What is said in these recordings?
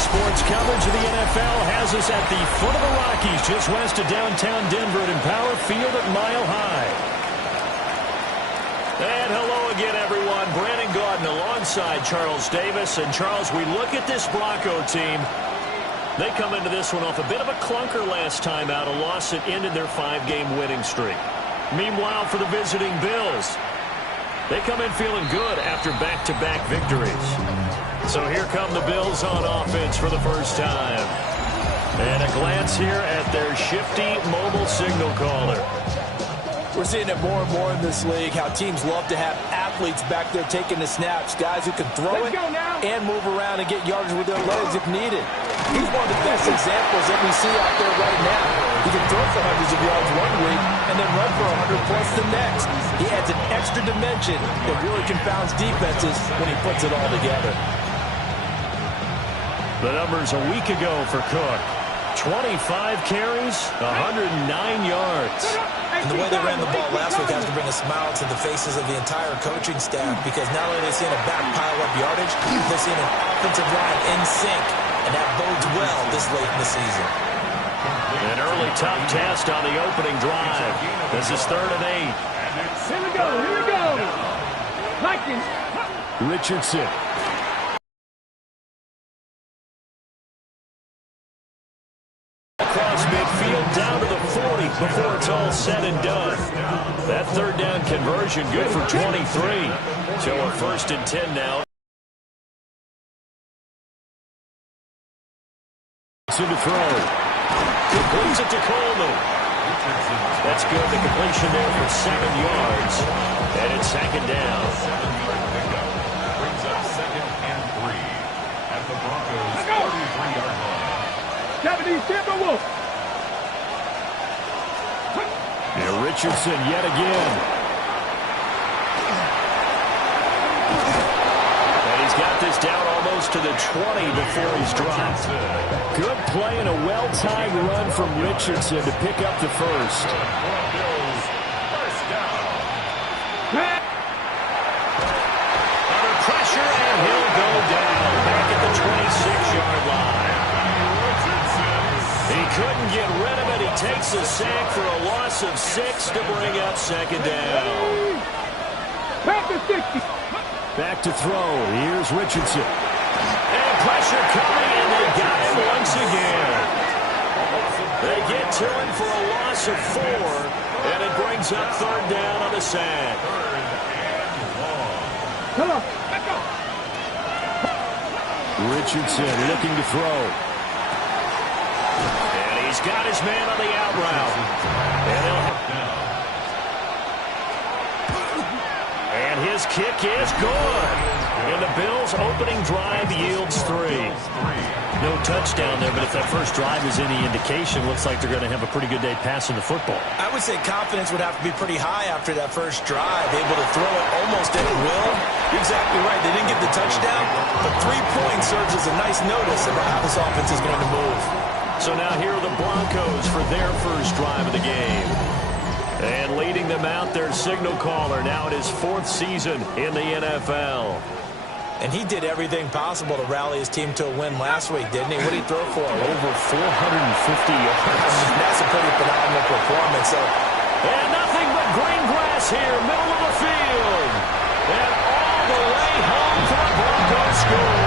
Sports coverage of the NFL has us at the foot of the Rockies, just west of downtown Denver at Empower Field at Mile High. And hello again, everyone. Brandon Gaudin alongside Charles Davis. And, Charles, we look at this Bronco team. They come into this one off a bit of a clunker last time out, a loss that ended their 5-game winning streak. Meanwhile, for the visiting Bills, they come in feeling good after back-to-back victories. So here come the Bills on offense for the first time. And a glance here at their shifty mobile signal caller. We're seeing it more and more in this league, how teams love to have athletes back there taking the snaps, guys who can throw it and move around and get yardage with their legs if needed. He's one of the best examples that we see out there right now. He can throw for hundreds of yards one week and then run for 100-plus the next. He adds an extra dimension that really confounds defenses when he puts it all together. The numbers a week ago for Cook. 25 carries, 109 yards. And the way they ran the ball last week has to bring a smile to the faces of the entire coaching staff, because not only are they seeing a back pile up yardage, they're seeing an offensive line in sync, and that bodes well this late in the season. An early tough test on the opening drive. This is 3rd and 8. Here we go, here we go. Likens. Richardson. Across midfield down to the 40 before it's all said and done. That 3rd down conversion good for 23. So a 1st and 10 now. To the throw. Completes it to Coleman. That's good. The completion there for 7 yards. And it's 2nd down. Brings up 2nd and 3 at the Broncos 43-yard line. Timberwolf. And Richardson yet again. And he's got this down almost to the 20 before he's dropped. Good play and a well-timed run from Richardson to pick up the first. Under pressure, and he'll go down back at the 26-yard line. He couldn't get rid of it. He takes the sack for a loss of 6 to bring up 2nd down. Back to 60. Back to throw. Here's Richardson. And pressure coming, and they got him once again. They get to him for a loss of 4, and it brings up 3rd down on the sack. Come on, let's go. Richardson looking to throw. And he's got his man on the out route. And his kick is good. And the Bills' opening drive yields 3. No touchdown there, but if that first drive is any indication, looks like they're going to have a pretty good day passing the football. I would say confidence would have to be pretty high after that first drive, able to throw it almost at will. You're exactly right. They didn't get the touchdown, but 3 points serves as a nice notice about how this offense is going to move. So now here are the Broncos for their first drive of the game. And leading them out, their signal caller, now in his 4th season in the NFL. And he did everything possible to rally his team to a win last week, didn't he? What did he throw for? Over 450 yards. That's a pretty phenomenal performance. So, and nothing but green grass here, middle of the field. And all the way home for the Broncos score.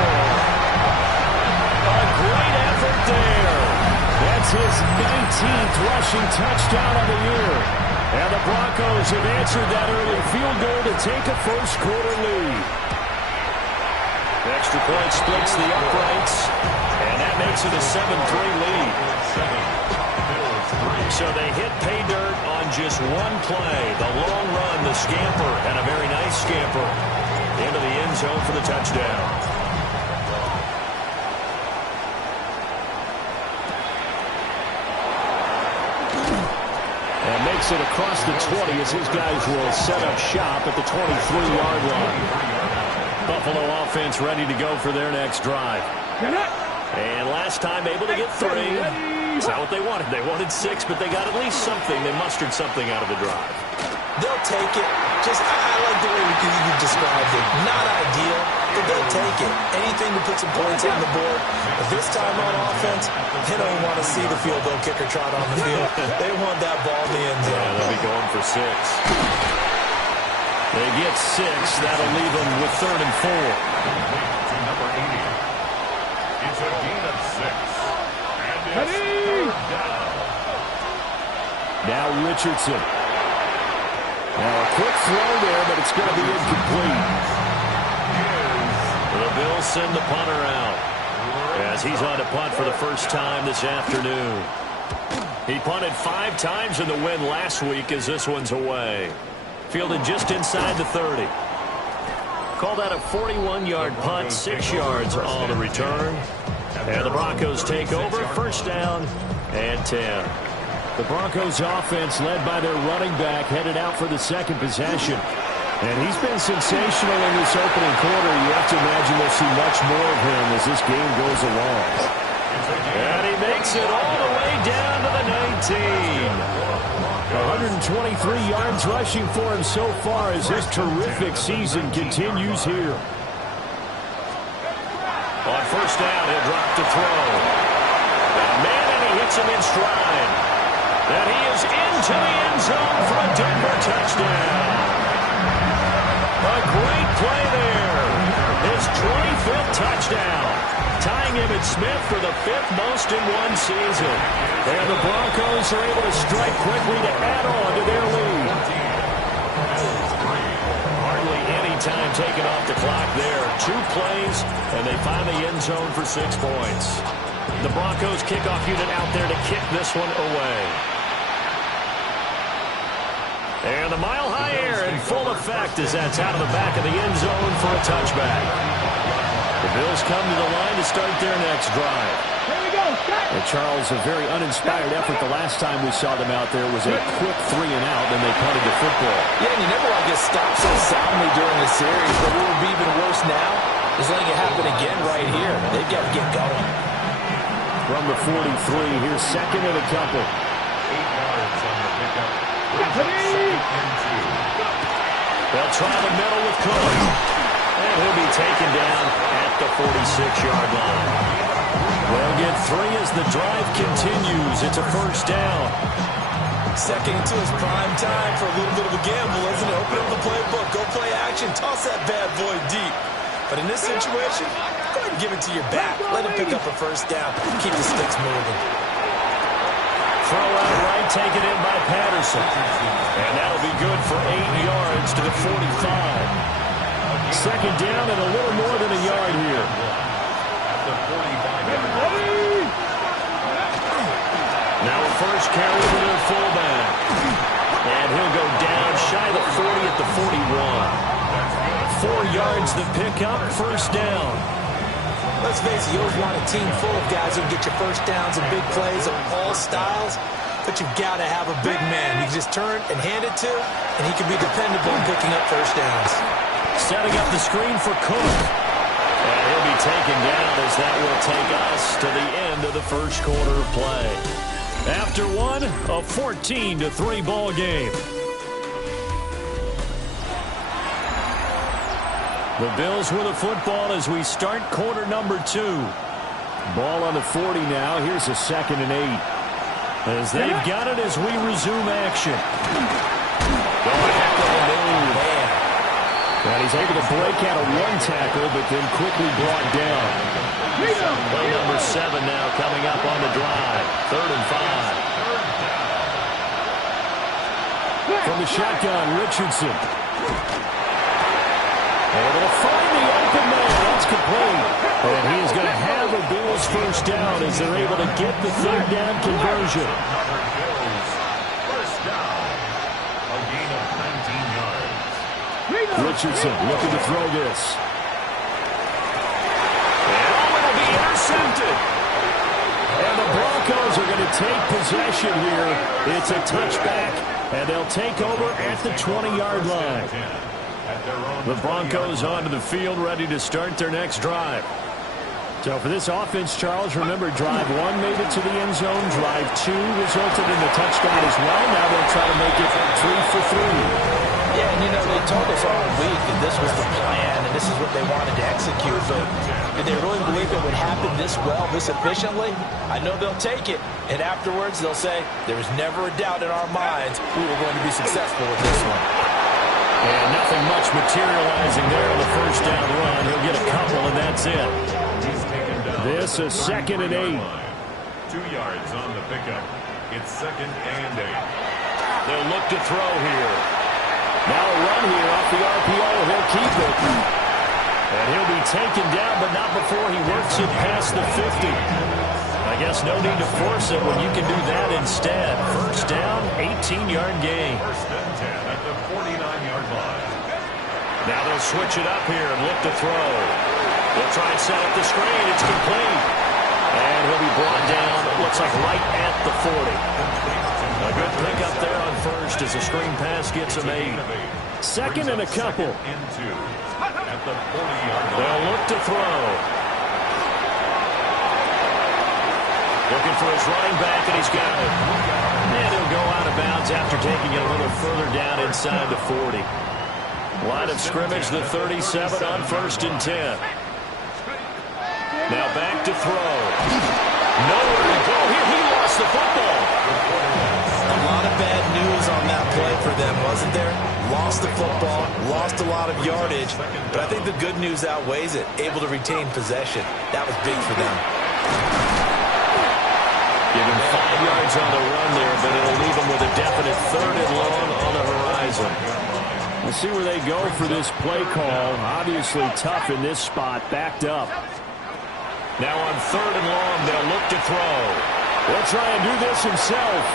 A great effort there. That's his 19th rushing touchdown of the year. And the Broncos have answered that early field goal to take a first-quarter lead. Extra point splits the uprights, and that makes it a 7-3 lead. So they hit pay dirt on just one play. The long run, the scamper, and a very nice scamper into the end zone for the touchdown. And makes it across the 20 as his guys will set up shop at the 23-yard line. Buffalo offense ready to go for their next drive. And last time able to get 3. It's not what they wanted. They wanted 6, but they got at least something. They mustered something out of the drive. They'll take it. I like the way you described it. Not ideal, but they'll take it. Anything to put some points on the board. But this time on offense, they don't want to see the field goal kicker trot on the field. They want that ball in the end zone. Yeah, they'll be going for 6. They get 6. That'll leave them with 3rd and 4. To number 80. It's a gain of 6. And it's 3rd down. Now Richardson. Now a quick throw there, but it's going to be incomplete. The Bills send the punter out as he's on to punt for the first time this afternoon. He punted 5 times in the win last week as this one's away. Fielded just inside the 30. Call that a 41-yard punt, 6 yards on the return. And the Broncos take over, 1st down and 10. The Broncos offense led by their running back headed out for the 2nd possession. And he's been sensational in this opening quarter. You have to imagine we'll see much more of him as this game goes along. And he makes it all the way down to the 19. 123 yards rushing for him so far as this terrific season continues here. On 1st down, he'll drop to throw. And man, and he hits him in stride. And he is into the end zone for a Denver touchdown. A great play there. His 25th touchdown. Tying him at Smith for the 5th most in one season. And the Broncos are able to strike quickly to add on to their lead. Hardly any time taken off the clock there. 2 plays, and they find the end zone for 6 points. The Broncos kickoff unit out there to kick this one away. And the mile-high air in full effect as that's out of the back of the end zone for a touchback. The Bills come to the line to start their next drive. Here we go, And Charles, a very uninspired effort the last time we saw them out there was a quick 3 and out, then they punted the football. Yeah, and you never want to get stopped so soundly during the series, but what would be even worse now is letting it happen again right here. They've got to get going. From the 43, here's 2nd and a couple. 8 yards on the pickup. They'll try the middle with Cook. And he'll be taken down at the 46-yard line. They'll get 3 as the drive continues. It's a 1st down. 2nd into his prime time for a little bit of a gamble, isn't it? Open up the playbook, go play action, toss that bad boy deep. But in this situation, go ahead and give it to your back. Let him pick up a 1st down. Keep the sticks moving. Throw out right, taken in by Patterson. And that'll be good for 8 yards to the 45. 2nd down and a little more than a yard here. At the 45-yard line. Now a 1st carry for their fullback. And he'll go down shy of the 40 at the 41. 4 yards the pickup, 1st down. Let's face it, you always want a team full of guys who can get your 1st downs and big plays of all styles, but you've got to have a big man you can just turn and hand it to, and he can be dependable in picking up 1st downs. Setting up the screen for Cook. And he'll be taken down as that will take us to the end of the 1st quarter of play. After one, a 14-3 ball game. The Bills with the football as we start quarter number 2. Ball on the 40 now. Here's a 2nd and 8. As they've got it as we resume action. Going after the move. And he's able to break out of 1 tackle, but then quickly brought down. Play number 7 now coming up on the drive. 3rd and 5. From the shotgun, Richardson. Able to find the open man. That's complete. And he is going to have a Bills 1st down as they're able to get the 3rd down conversion. First down. A gain of 19 yards. Richardson looking to throw this. And it'll be intercepted. And the Broncos are going to take possession here. It's a touchback, and they'll take over at the 20-yard line. The Broncos onto the field ready to start their next drive. So for this offense, Charles, remember, drive 1 made it to the end zone. Drive 2 resulted in a touchdown as well. Now they'll try to make it 3 for 3. Yeah, and they told us all week that this was the plan and this is what they wanted to execute. But did they really believe it would happen this well, this efficiently? I know they'll take it. And afterwards, they'll say, there was never a doubt in our minds we were going to be successful with this one. And nothing much materializing there on the first down run. He'll get a couple, and that's it. This is 2nd and 8. 2 yards on the pickup. It's 2nd and 8. They'll look to throw here. Now a run here off the RPO. He'll keep it. And he'll be taken down, but not before he works it past the 50. I guess no need to force it when you can do that instead. First down, 18-yard gain. 1st and 10 at the 49-yard line. Now they'll switch it up here and look to throw. They'll try and set up the screen. It's complete. And he'll be brought down, it looks like right at the 40. A good pickup there on first as the screen pass gets him 8. 2nd and a couple. And 2 at the 40-yard line. They'll look to throw. Looking for his running back, and he's got it. And he'll go out of bounds after taking it a little further down inside the 40. Line of scrimmage, the 37 on 1st and 10. Now back to throw. Nowhere to go here. He lost the football. A lot of bad news on that play for them, wasn't there? Lost the football, lost a lot of yardage, but I think the good news outweighs it. Able to retain possession. That was big for them. Give him 5 yards on the run there, but it'll leave him with a definite 3rd and long on the horizon. We'll see where they go for this play call. Obviously tough in this spot, backed up. Now on 3rd and long, they'll look to throw. He'll try and do this himself.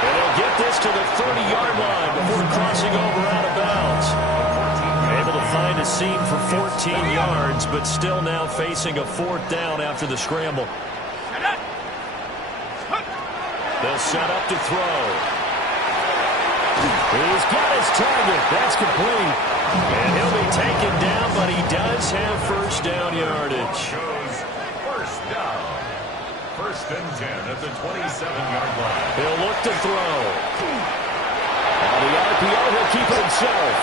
And he'll get this to the 30-yard line before crossing over out of bounds. Able to find a seam for 14 yards, but still now facing a 4th down after the scramble. They'll set up to throw. He's got his target. That's complete. And he'll be taken down, but he does have first down yardage. Shows first down. 1st and 10 at the 27-yard line. He'll look to throw. On the RPO, he'll keep it himself.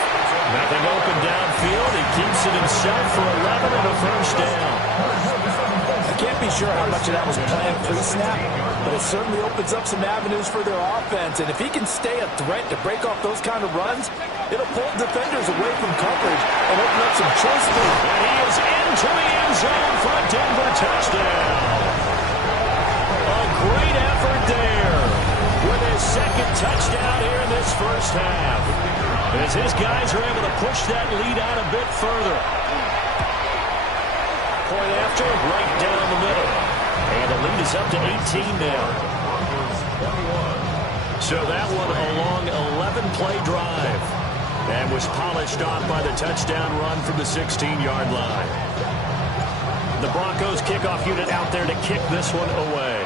Nothing open downfield. He keeps it himself for 11 and a first down. I can't be sure how much of that was planned pre-snap, but it certainly opens up some avenues for their offense. And if he can stay a threat to break off those kind of runs, it'll pull defenders away from coverage and open up some choice space. And he is into the end zone for a Denver touchdown. A great effort there with his 2nd touchdown here in this first half. As his guys are able to push that lead out a bit further. Point after, right down the middle. And the lead is up to 18 now. So that one a long 11-play drive. And was polished off by the touchdown run from the 16-yard line. The Broncos kickoff unit out there to kick this one away.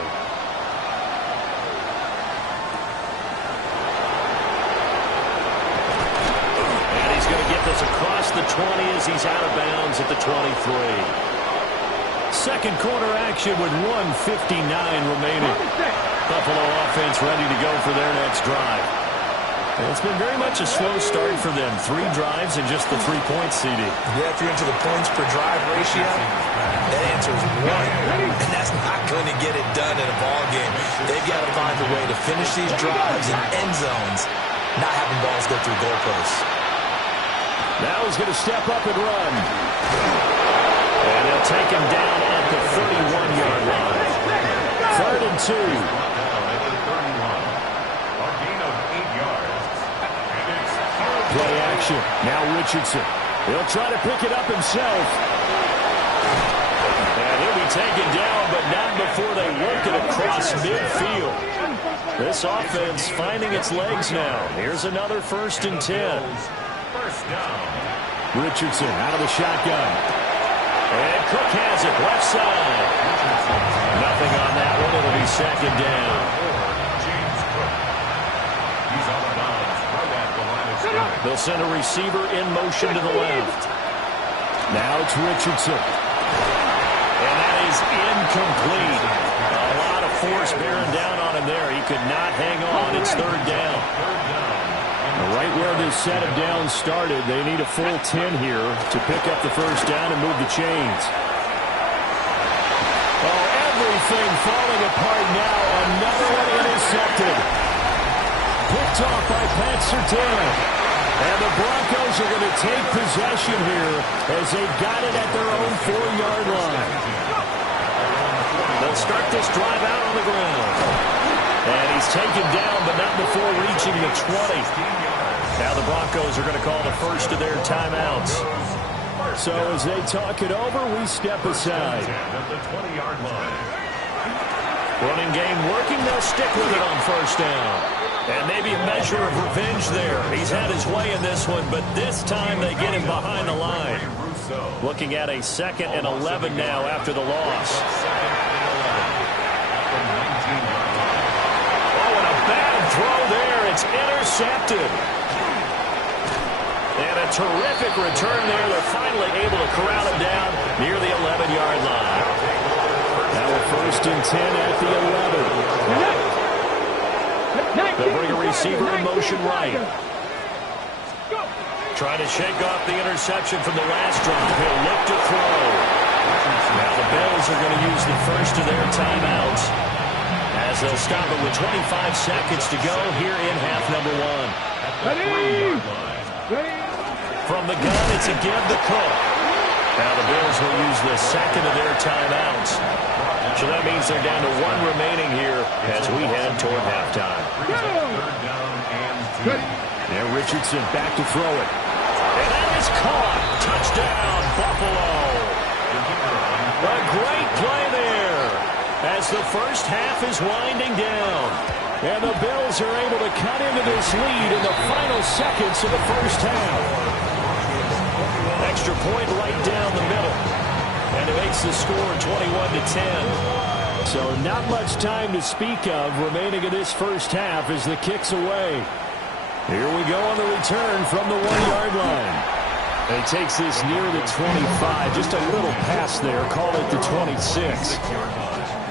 And he's going to get this across the 20 as he's out of bounds at the 23. Second quarter action with 1:59 remaining. Buffalo offense ready to go for their next drive. And it's been very much a slow start for them. 3 drives and just the 3-point CD. Yeah, if you're into the points per drive ratio, that answer is 1. And that's not going to get it done in a ball game. They've got to find a way to finish these drives in end zones, not having balls go through goalposts. Now he's going to step up and run. And they'll take him down at the 31-yard line. 3rd and 2. Play action. Now Richardson. He'll try to pick it up himself. And he'll be taken down, but not before they work it across midfield. This offense finding its legs now. Here's another 1st and 10. First down. Richardson out of the shotgun. And Cook has it left side. Nothing on that one. It'll be 2nd down. James Cook. He's out of bounds right at the line of scrimmage. They'll send a receiver in motion to the left. Now it's Richardson. And that is incomplete. A lot of force bearing down on him there. He could not hang on. It's third down. Right where this set of downs started, they need a full 10 here to pick up the first down and move the chains. Oh, everything falling apart now. Another one intercepted. Picked off by Pat Surtain. And the Broncos are going to take possession here as they've got it at their own 4-yard line. They'll start this drive out on the ground. And he's taken down, but not before reaching the 20. Now the Broncos are going to call the first of their timeouts. So as they talk it over, we step aside. At the 20-yard line. Running game working. They'll stick with it on first down. And maybe a measure of revenge there. He's had his way in this one, but this time they get him behind the line. Looking at a 2nd and 11 now after the loss. Oh, and a bad throw there. It's intercepted. And a terrific return there. They're finally able to corral him down near the 11-yard line. Now a 1st and 10 at the 11. They'll bring a receiver in motion right. Trying to shake off the interception from the last drive. He'll look to throw. Now the Bills are going to use the first of their timeouts as they'll stop it with 25 seconds to go here in half number 1. From the gun, it's a give to Cook. Now the Bills will use the second of their timeouts. So that means they're down to 1 remaining here as we head toward halftime. Now Richardson back to throw it. And that is caught. Touchdown, Buffalo. A great play there as the first half is winding down. And the Bills are able to cut into this lead in the final seconds of the first half. Extra point right down the middle. And it makes the score 21-10. So not much time to speak of remaining in this first half as the kick's away. Here we go on the return from the 1-yard line. And he takes this near the 25. Just a little pass there. Call it the 26.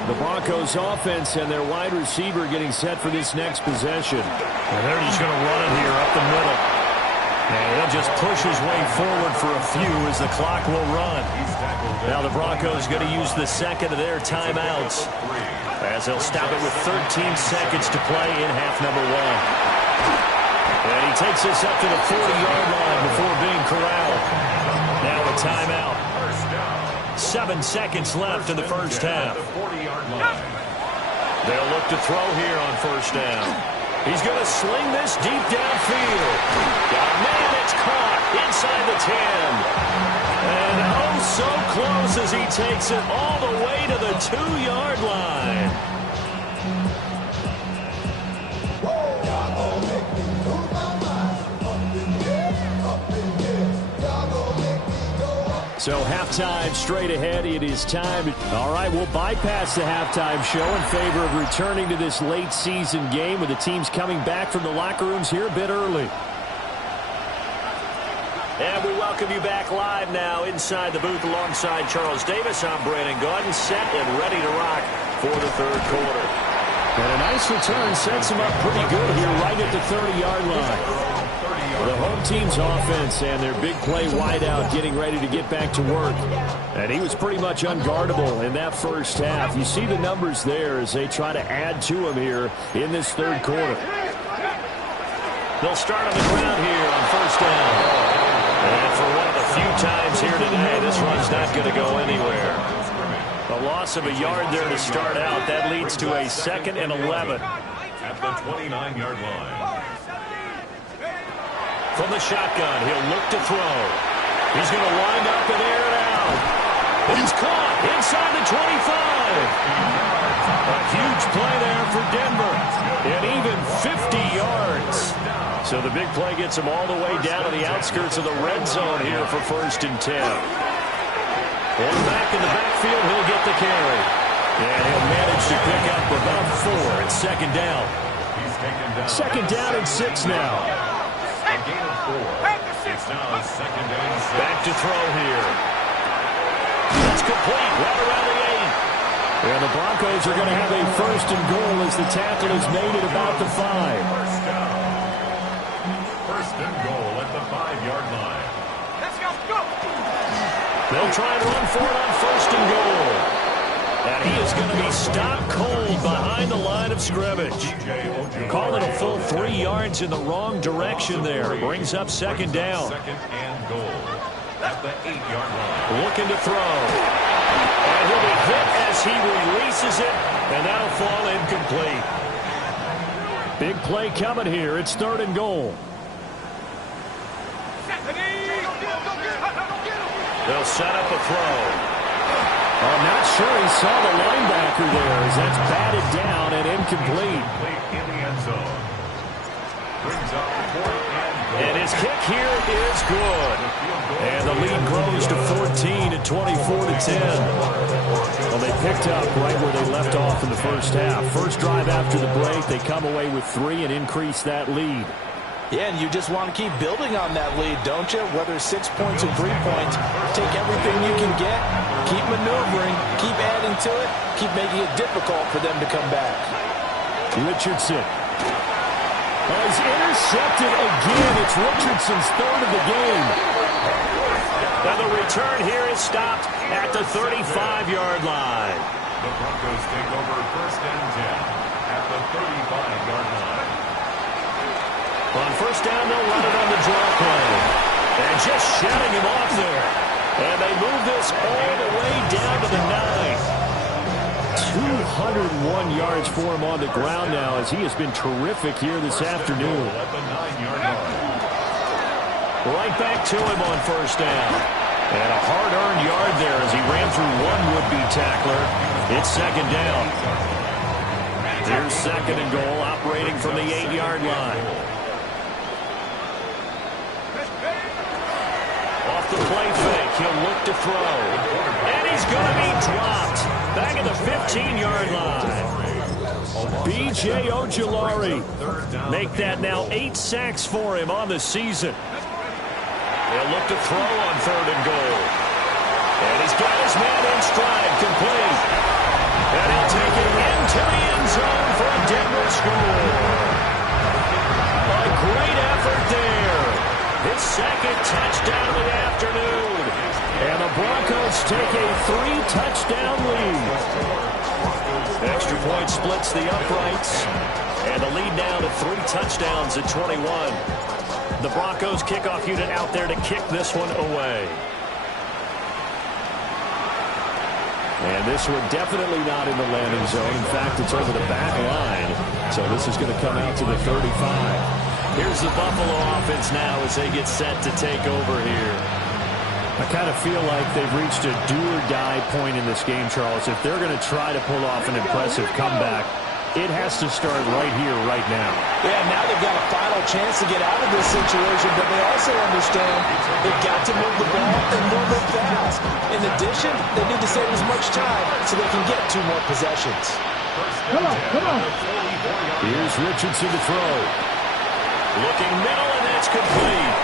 The Broncos offense and their wide receiver getting set for this next possession. And they're just going to run it here up the middle. And he'll just push his way forward for a few as the clock will run. Now the Broncos going to use the second of their timeouts as they'll stop it with 13 seconds to play in half number 1. And he takes this up to the 40-yard line before being corralled. Now a timeout. 7 seconds left in the first half. They'll look to throw here on first down. He's going to sling this deep downfield. Got a man, it's caught inside the 10. And oh, so close as he takes it all the way to the 2-yard line. So halftime straight ahead. It is time. All right, we'll bypass the halftime show in favor of returning to this late season game with the teams coming back from the locker rooms here a bit early. And we welcome you back live now inside the booth alongside Charles Davis. I'm Brandon Gaudin, set and ready to rock for the third quarter. And a nice return sets him up pretty good here right at the 30-yard line. The home team's offense and their big play wideout getting ready to get back to work. And he was pretty much unguardable in that first half. You see the numbers there as they try to add to him here in this third quarter. They'll start on the ground here on first down. And for one of the few times here today, this run's not going to go anywhere. A loss of a yard there to start out. That leads to a 2nd and 11. At the 29-yard line. From the shotgun, he'll look to throw. He's going to wind up and air it out. He's caught inside the 25. A huge play there for Denver. And even 50 yards. So the big play gets him all the way down to the outskirts of the red zone here for 1st and 10. And back in the backfield, he'll get the carry. And he'll manage to pick up about 4. It's 2nd down. He's taken down. 2nd down and 6 now. A gain of 4. It's now 2nd and 6. Back to throw here. That's complete. Right around the 8. And the Broncos are going to have a first and goal as the tackle is made at about the 5. First down. First and goal at the 5-yard line. Let's go, go! They'll try and run for it on first and goal. And he is going to be stopped cold behind the line of scrimmage. Call it a full 3 yards in the wrong direction there. Brings up second down. Second and goal at the 8-yard line. Looking to throw. And he'll be hit as he releases it. And that'll fall incomplete. Big play coming here. It's third and goal. They'll set up a throw. I'm not sure he saw the linebacker there as that's batted down and incomplete. In the end zone. Brings up fourth and goal. And his kick here is good. And the lead grows to 14 at 24-10. Well, they picked up right where they left off in the first half. First drive after the break, they come away with 3 and increase that lead. Yeah, and you just want to keep building on that lead, don't you? Whether 6 points or 3 points, take everything you can get, keep maneuvering, keep adding to it, keep making it difficult for them to come back. Richardson has intercepted again. It's Richardson's third of the game. Now the return here is stopped at the 35-yard line. The Broncos take over first and 10 at the 35-yard line. On first down, they'll run it on the draw play. And just shutting him off there. And they move this all the way down to the 9. 201 yards for him on the ground now as he has been terrific here this afternoon. At the 9-yard line. Right back to him on first down. And a hard-earned yard there as he ran through one would-be tackler. It's second down. Here's second and goal operating from the 8-yard line. Off the play fake, he'll look to throw. And he's going to be dropped. Back at the 15-yard line. B.J. Ojulari. Make that now 8 sacks for him on the season. They'll look to throw on third and goal. And he's got his man in stride, complete. And he'll take it into the end zone for a Denver score. A great effort there. His second touchdown of the afternoon. And the Broncos take a 3-touchdown lead. Extra point splits the uprights. And the lead now to 3 touchdowns at 21. The Broncos kickoff unit out there to kick this one away. And this one definitely not in the landing zone. In fact, it's over the back line. So this is going to come out to the 35. Here's the Buffalo offense now as they get set to take over here. I kind of feel like they've reached a do-or-die point in this game, Charles. If they're going to try to pull off an impressive comeback, it has to start right here, right now. Yeah, now they've got a final chance to get out of this situation, but they also understand they've got to move the ball and move it fast. In addition, they need to save as much time so they can get 2 more possessions. Come on, come on. Here's Richardson to throw. Looking middle, and that's complete.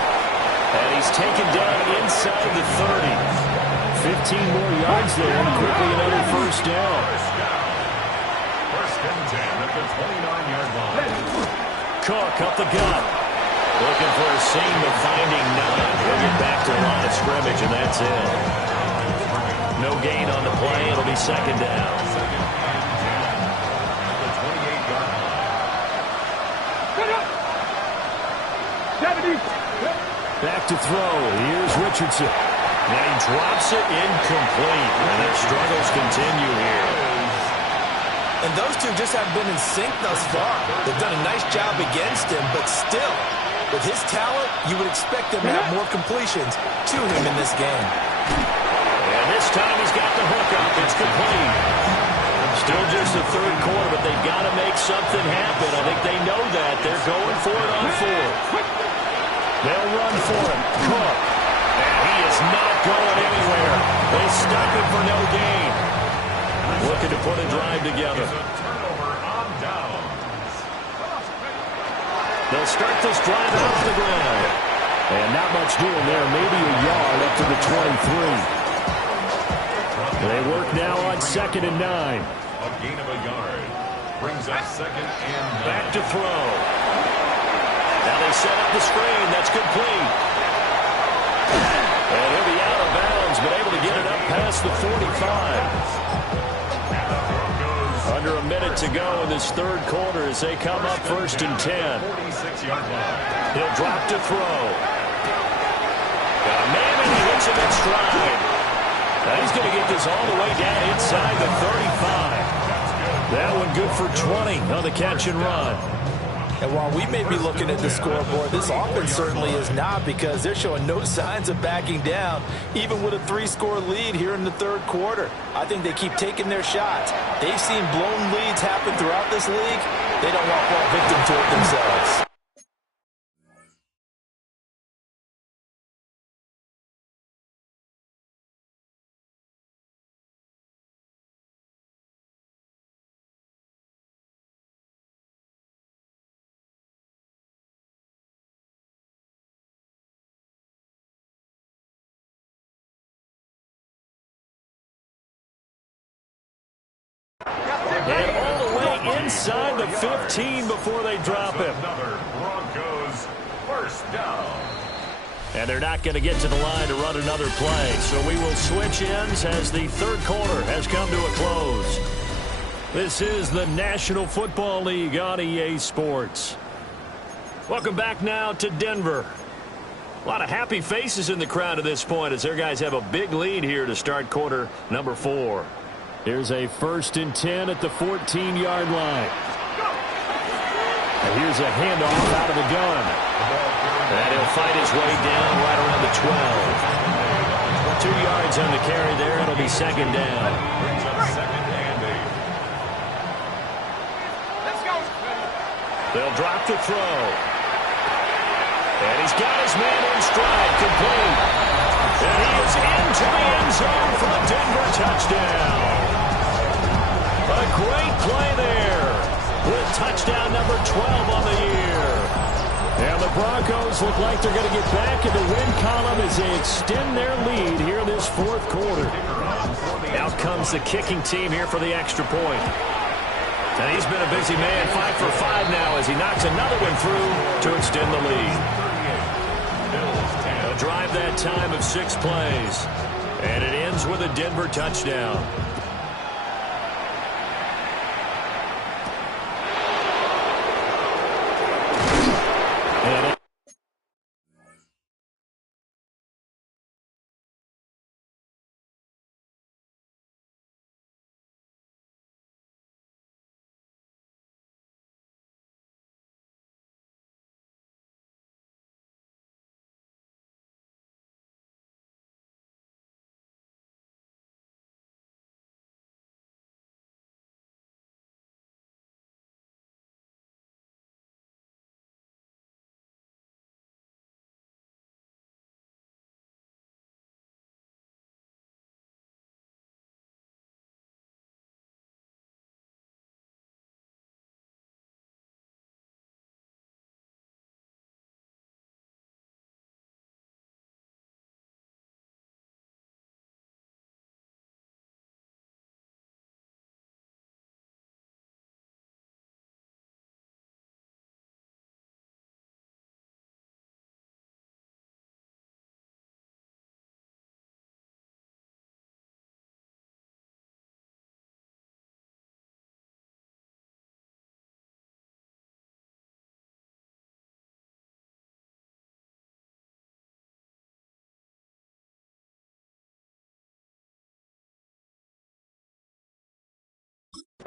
And he's taken down inside the 30. 15 more yards there, and quickly another first down. First and 10 at the 29-yard line. Cook up the gut. Looking for a seam, but finding none. He'll get back to the line of scrimmage, and that's it. No gain on the play. It'll be second down. Second and 10 at the 28-yard line. Back to throw. Here's Richardson. And he drops it incomplete. And their struggles continue here. And those two just haven't been in sync thus far. They've done a nice job against him, but still, with his talent, you would expect them to have more completions to him in this game. And this time he's got the hook up. It's complete. Still just the third quarter, but they've got to make something happen. I think they know that. They're going for it on fourth. They'll run for it. Cook. And he is not going anywhere. They stuck him for no gain. Looking to put a drive together. Turnover on downs. They'll start this drive off the ground. And not much doing there. Maybe a yard up to the 23. They work now on 2nd and 9. A gain of a yard. Brings up 2nd and 9. Back to throw. Now they set up the screen. That's complete. And he'll be out of bounds, but able to get it up past the 45. Under a minute to go in this third quarter as they come up 1st and 10. 46-yard line. He'll drop to throw. Got a man and he hits him in stride. Now he's going to get this all the way down inside the 35. That one good for 20 on the catch and run. And while we may be looking at the scoreboard, this offense certainly is not, because they're showing no signs of backing down, even with a 3-score lead here in the third quarter. I think they keep taking their shots. They've seen blown leads happen throughout this league. They don't want to fall victim to it themselves. And all the way inside the 15 before they drop him. Another Broncos first down. And they're not going to get to the line to run another play. So we will switch ends as the third quarter has come to a close. This is the National Football League on EA Sports. Welcome back now to Denver. A lot of happy faces in the crowd at this point as their guys have a big lead here to start quarter number 4. Here's a 1st and 10 at the 14-yard line. And here's a handoff out of the gun. And he'll fight his way down right around the 12. 2 yards on the carry there. It'll be 2nd down. Brings up 2nd and 8. They'll drop to throw. And he's got his man in stride, complete. And he is into the end zone for the Denver touchdown. A great play there with touchdown number 12 on the year. And the Broncos look like they're going to get back in the win column as they extend their lead here this fourth quarter. Out comes the kicking team here for the extra point. And he's been a busy man, 5 for 5 now as he knocks another one through to extend the lead. A drive that time of 6 plays. And it ends with a Denver touchdown.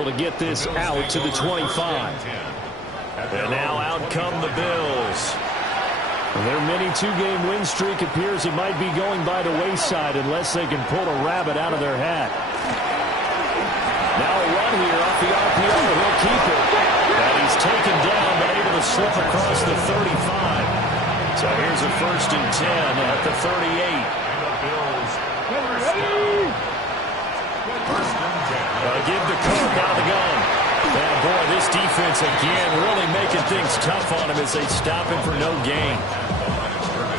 To get this out to the 25. And now out come the Bills. Their mini 2-game win streak appears it might be going by the wayside unless they can pull a rabbit out of their hat. Now a run here off the RPO. He'll keep it. And he's taken down but able to slip across the 35. So here's a 1st and 10 at the 38. The Bills first and 10. Give the Cook out of the gun. And boy, this defense again really making things tough on him as they stop him for no gain.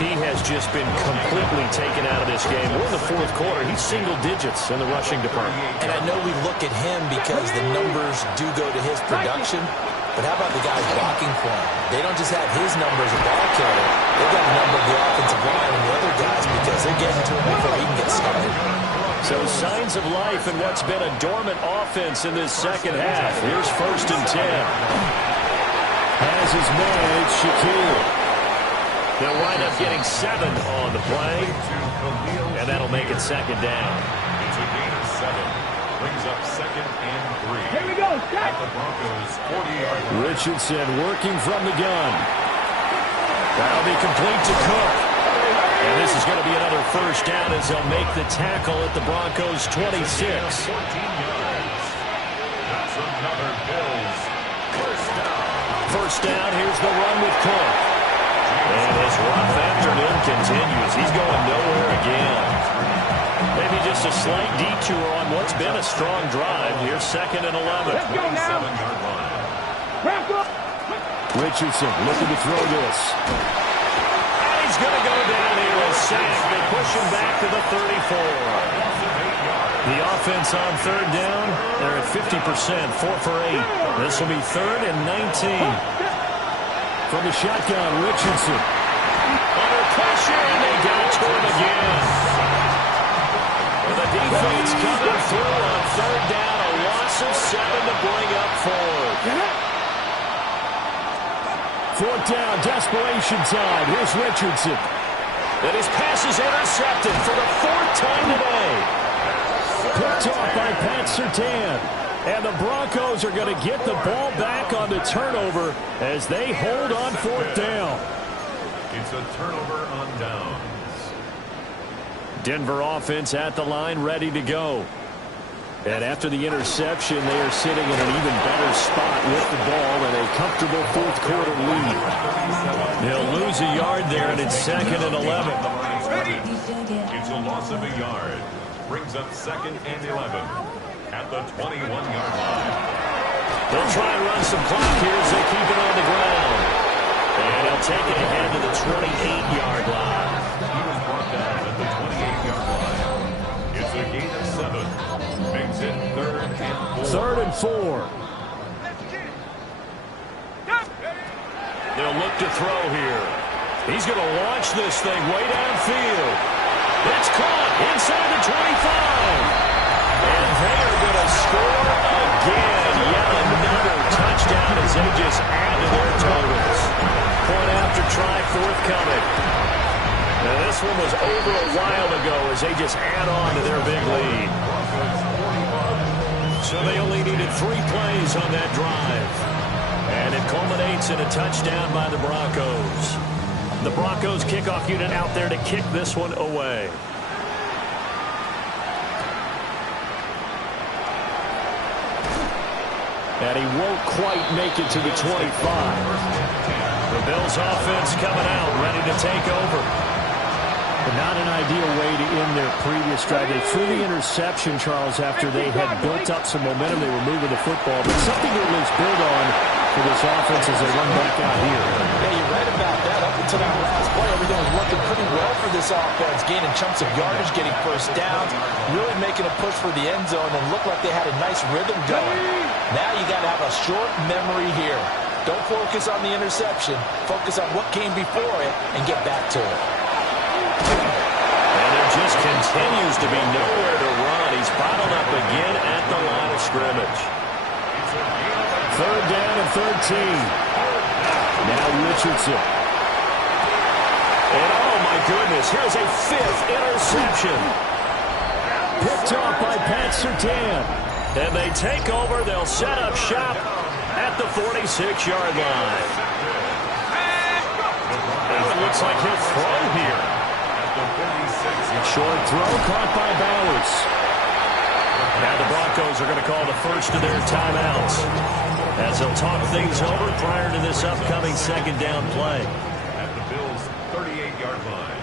He has just been completely taken out of this game. We're in the fourth quarter. He's single digits in the rushing department. And I know we look at him because the numbers do go to his production. But how about the guys blocking for him? They don't just have his number as a ball carrier. They've got the number of the offensive line and the other guys because they're getting to him before he can get started. So signs of life in what's been a dormant offense in this second half. Here's 1st and 10. Has his man, it's Shaquille. They'll wind up getting 7 on the play, and that'll make it 2nd down. It's a gain of 7. Brings up 2nd and 3. Here we go. At the Broncos 40-yard line. Richardson working from the gun. That'll be complete to Cook. And this is going to be another 1st down as they'll make the tackle at the Broncos 26. 14 yards. That's another Bills 1st down. 1st down, here's the run with Cook. And his rough afternoon continues. He's going nowhere again. Maybe just a slight detour on what's been a strong drive. Here's 2nd and 11. Let's go now. 7-yard line. Wrap up. Richardson looking to throw this. And he's going to go down here with sacked. They push him back to the 34. The offense on 3rd down, they're at 50%, 4 for 8. This will be 3rd and 19. From the shotgun, Richardson. Under pressure, and they got to him again. Well, the defense coming through on 3rd down, a loss of 7 to bring up 4th. 4th down, desperation time. Here's Richardson. And his pass is intercepted for the 4th time today. Picked off by Pat Surtain. And the Broncos are going to get the ball back on the turnover as they hold on 4th down. It's a turnover on downs. Denver offense at the line, ready to go. And after the interception, they are sitting in an even better spot with the ball and a comfortable 4th quarter lead. They'll lose a yard there, and it's 2nd and 11. It's a loss of a yard. Brings up 2nd and 11. At the 21-yard line. They'll try and run some clock here as they keep it on the ground. And he'll take it ahead to the 28-yard line. He was brought down at the 28-yard line. It's a gain of 7. Makes it 3rd and 4. 3rd and 4. They'll look to throw here. He's going to launch this thing way downfield. It's caught inside the 25. And they are going to score again. Yet another touchdown as they just add to their totals. Point after try forthcoming. Now this one was over a while ago as they just add on to their big lead. So they only needed 3 plays on that drive. And it culminates in a touchdown by the Broncos. The Broncos kickoff unit out there to kick this one away. And he won't quite make it to the 25. The Bills offense coming out, ready to take over. But not an ideal way to end their previous drive. They threw the interception, Charles, after they had built up some momentum. They were moving the football. But something to at least build on for this offense as they run back out here. Yeah, you're right about that. Up until that last play, everything was working pretty well for this offense. Gaining chunks of yardage, getting 1st downs, really making a push for the end zone, and looked like they had a nice rhythm going. Now you got to have a short memory here. Don't focus on the interception. Focus on what came before it and get back to it. And there just continues to be nowhere to run. He's bottled up again at the line of scrimmage. 3rd down and 13. Now Richardson. And oh my goodness, here's a 5th interception. Picked off by Pat Surtain. And they take over. They'll set up shop at the 46-yard line. And it looks like he'll throw here. Short throw caught by Bowers. Now the Broncos are going to call the first of their timeouts as they'll talk things over prior to this upcoming 2nd down play. At the Bills' 38-yard line.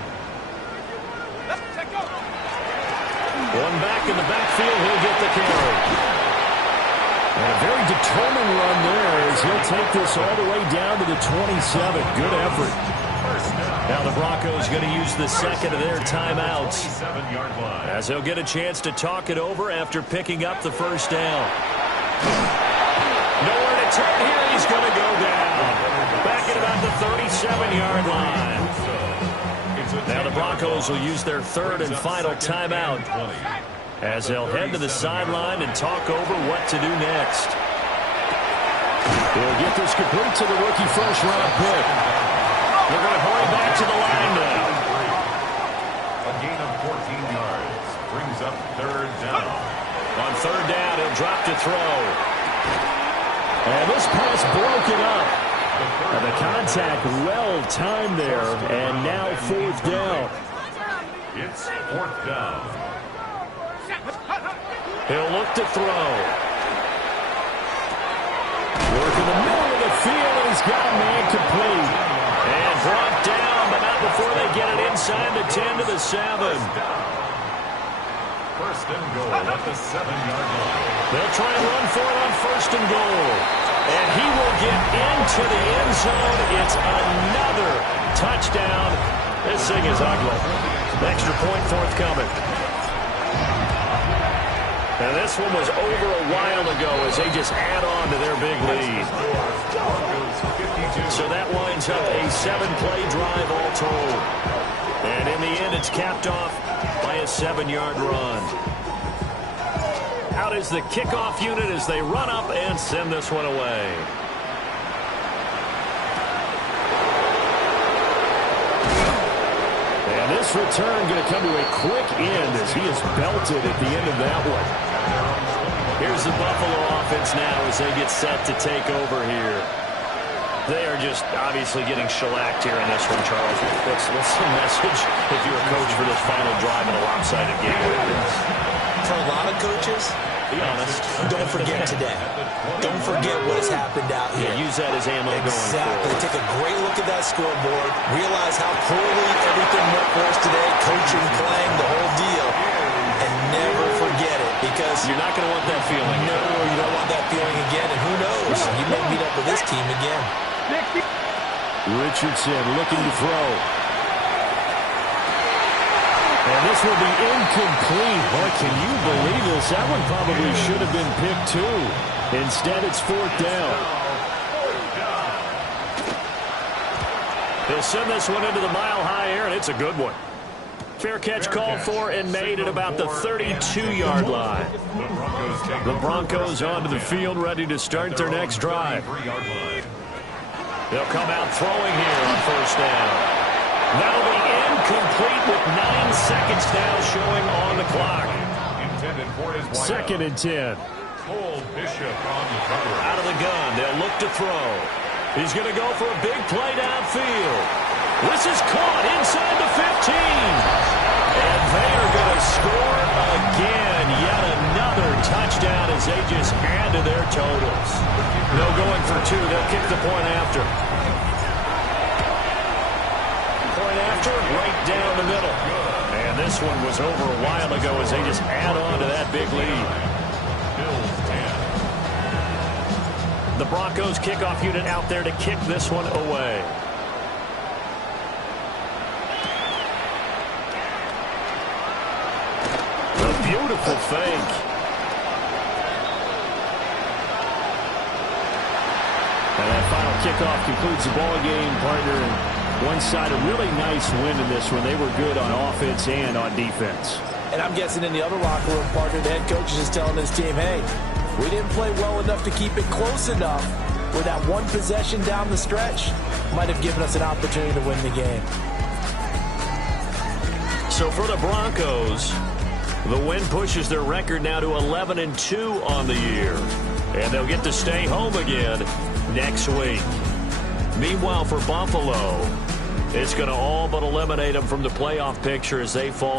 One back in the backfield, he'll get the carry. And a very determined run there as he'll take this all the way down to the 27. Good effort. Now the Broncos going to use the second of their timeouts, 7-yard line. as they'll get a chance to talk it over after picking up the first down. Nowhere to turn here. He's going to go down. Back at about the 37-yard line. Now the Broncos will use their third and final timeout, as they'll head to the sideline and talk over what to do next. They'll get this complete to the rookie first-round pick. They're going to hurry back to the line now. A gain of 14 yards brings up third down. On third down, he'll drop to throw. And this pass broken up. And the contact well timed there, and now fourth down. It's fourth down. He'll look to throw. Work in the middle of the field, and he's got a man complete. And brought down, but not before they get it inside the 10 to the 7. First and goal at the 7-yard line. They'll try and run for it on first and goal. And he will get into the end zone. It's another touchdown. This thing is ugly. Extra point forthcoming. And this one was over a while ago as they just add on to their big lead. So that winds up a 7-play drive all told. And in the end, it's capped off by a 7-yard run. Out is the kickoff unit as they run up and send this one away. And this return going to come to a quick end as he is belted at the end of that one. Here's the Buffalo offense now as they get set to take over here. They are just obviously getting shellacked here in this one, Charles. What's the message if you're a coach for this final drive in a lopsided game like this? For a lot of coaches, be honest, don't forget today. Don't forget what has happened out here. Yeah, use that as ammo going Exactly. forward. Take a great look at that scoreboard. Realize how poorly everything went for us today. Coaching, playing, the whole deal. And never forget it, because you're not going to want that feeling. No, you don't want that feeling again. And who knows? You may meet up with this team again. Richardson looking to throw. And this will be incomplete. Boy, can you believe this? That one probably should have been picked too. Instead, it's fourth down. They'll send this one into the mile-high air, and it's a good one. Fair catch called for and made at about the 32-yard line. The Broncos onto the field, ready to start their next drive. They'll come out throwing here on first down. That'll be incomplete with 9 seconds now showing on the clock. Second and 10. Out of the gun, they'll look to throw. He's going to go for a big play downfield. This is caught inside the 15. And they are going to score again. Yet another touchdown as they just add to their totals. No going for two. They'll kick the point after. Point after, right down the middle. And this one was over a while ago as they just add on to that big lead. The Broncos kickoff unit out there to kick this one away. A beautiful fake. And that final kickoff concludes the ball game, partner. And one side, a really nice win in this one. They were good on offense and on defense. And I'm guessing in the other locker room, partner, the head coach is just telling his team, hey, we didn't play well enough to keep it close enough where that one possession down the stretch might have given us an opportunity to win the game. So for the Broncos, the win pushes their record now to 11-2 on the year. And they'll get to stay home again next week. Meanwhile, for Buffalo, it's going to all but eliminate them from the playoff picture as they fall